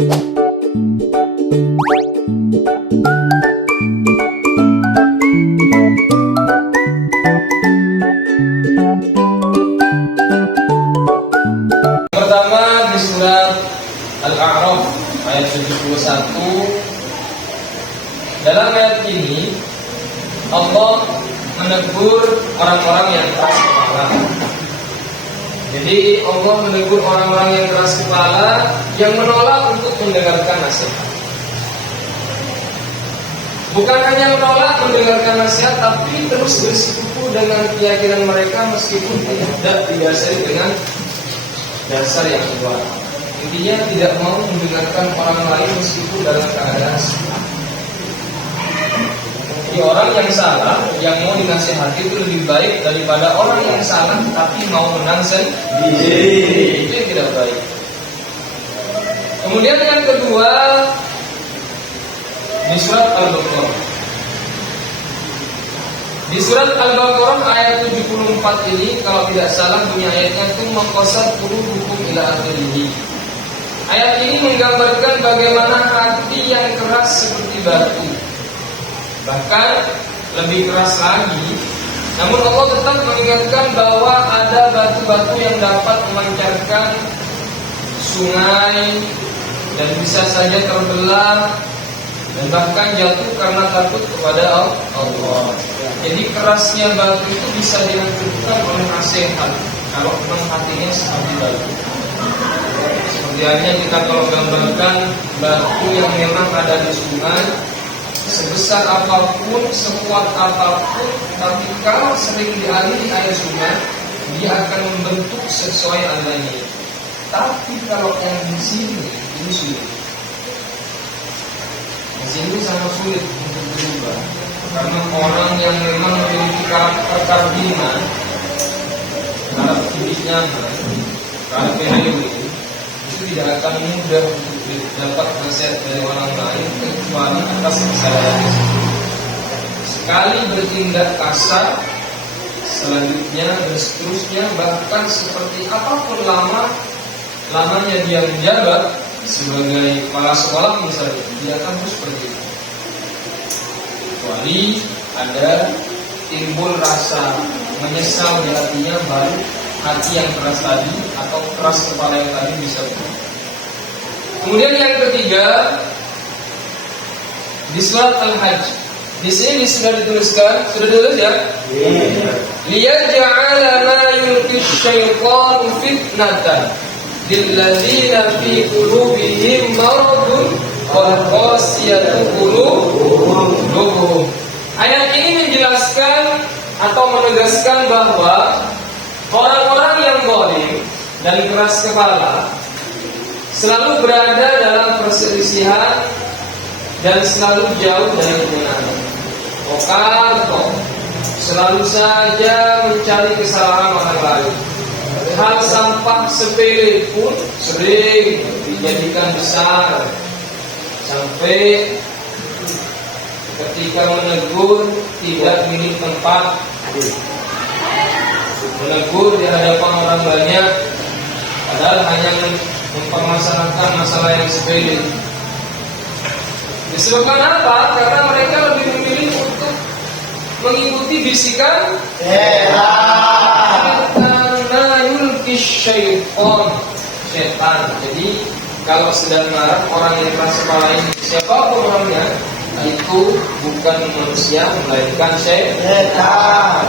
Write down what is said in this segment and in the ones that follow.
Pertama di surat Al-A'raf ayat 71. Dalam ayat ini Allah menegur orang-orang yang keras kepala. Jadi Allah menegur orang-orang yang keras kepala yang menolak untuk mendengarkan nasihat. Bukan hanya menolak mendengarkan nasihat, tapi terus bersikuku dengan keyakinan mereka meskipun tidak didasari dengan dasar yang kuat. Intinya tidak mau mendengarkan orang lain meskipun dalam keadaan salah. Jadi orang yang salah, yang mau dinasihati itu lebih baik daripada orang yang salah tapi mau menang sendiri. Itu yang tidak baik. Kemudian yang kedua di surat Al-Baqarah. Di surat Al-Baqarah ayat 74 ini, kalau tidak salah punya ayatnya itu maqasat qulubukum ila akhirih. Ayat ini menggambarkan bagaimana hati yang keras seperti batu, bahkan lebih keras lagi. Namun Allah tetap mengingatkan bahwa ada batu-batu yang dapat memancarkan sungai dan bisa saja terbelah dan bahkan jatuh karena takut kepada Allah. Jadi kerasnya batu itu bisa dihancurkan oleh nasihat kalau memang hatinya seperti batu. Seperti halnya kita kalau gambarkan batu yang memang ada di sungai, sebesar apapun, sekuat apapun, tapi kalau sering dialiri air sungai, dia akan membentuk sesuai adanya. Tapi kalau yang di sini ini sulit. Di sini sangat sulit untuk berubah, karena orang yang memang memiliki karakter kardinal, karakter nyaman, karakter itu tidak akan mudah untuk dapat nasihat dari orang lain kecuali atas kesalahan. Sekali bertindak kasar, selanjutnya dan seterusnya, bahkan seperti apapun lamanya dia menjabat sebagai kepala sekolah misalnya, dia akan terus seperti itu. Kecuali ada timbul rasa menyesal di hatinya, baru hati yang keras tadi atau keras kepala yang tadi bisa berubah. Kemudian yang ketiga di surat Al-Hajj. Di sini sudah dituliskan, sudah ditulis ya? Liyaj'ala ma yulqi syaitanu fitnatan lilladzina fi qulubihim maradun wal qasiyatu qulubuhum. Ayat ini menjelaskan atau menegaskan bahwa orang-orang yang zalim dan keras kepala selalu berada dalam perselisihan dan selalu jauh dari kebenaran. Selalu saja mencari kesalahan orang lain. Hal sampah sepele pun sering dijadikan besar, sampai ketika menegur tidak milik tempat, menegur di hadapan orang banyak, padahal hanya mempermasalahkan masalah yang sepele. Disebabkan apa? Karena mereka lebih memilih untuk mengikuti bisikan setan. Jadi kalau sedang marah orang yang keras kepala ini, siapapun orangnya, itu bukan manusia melainkan setan.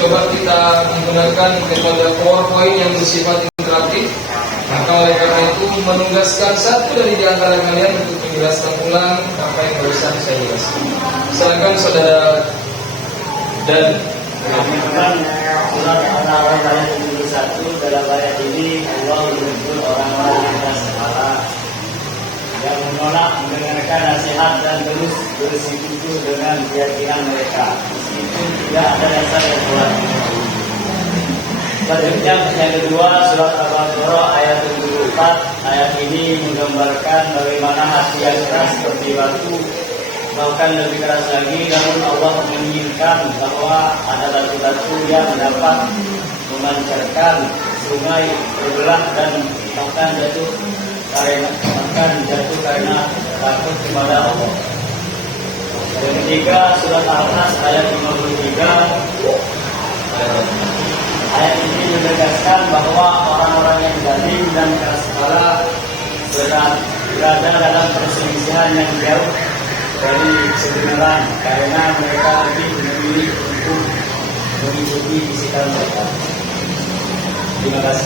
Coba kita menggunakan kepada PowerPoint yang bersifat interaktif. Maka oleh karena itu menugaskan satu dari antara kalian untuk menjelaskan ulang apa yang barusan saya jelaskan. Silakan saudara. Dan surat Al-A'raf ayat 71, dalam ayat ini Allah menegur orang-orang yang keras kepala, yang menolak mendengarkan nasihat dan terus bersikuku dengan keyakinan mereka meskipun tidak ada dasar yang kuat. Selanjutnya yang kedua, surat Al-Baqarah ayat 74. Ayat ini menggambarkan bagaimana hati yang keras seperti batu, bahkan lebih keras lagi. Namun Allah menginginkan bahwa ada batu-batu yang dapat memancarkan sungai, terbelah dan bahkan jatuh jatuh karena takut kepada Allah. Yang ketiga, surat Al-Nas ayat 53. Ayat ini menegaskan bahwa orang-orang yang zalim dan keras kepala berada dalam perselisihan yang jauh dari kebenaran karena mereka lebih memilih untuk mengikuti bisikan mereka. Terima kasih.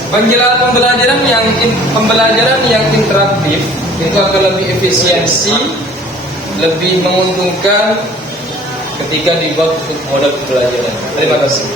Pembelajaran yang interaktif itu akan lebih efisiensi, lebih menguntungkan ketika dibuat untuk modal pembelajaran. Terima kasih.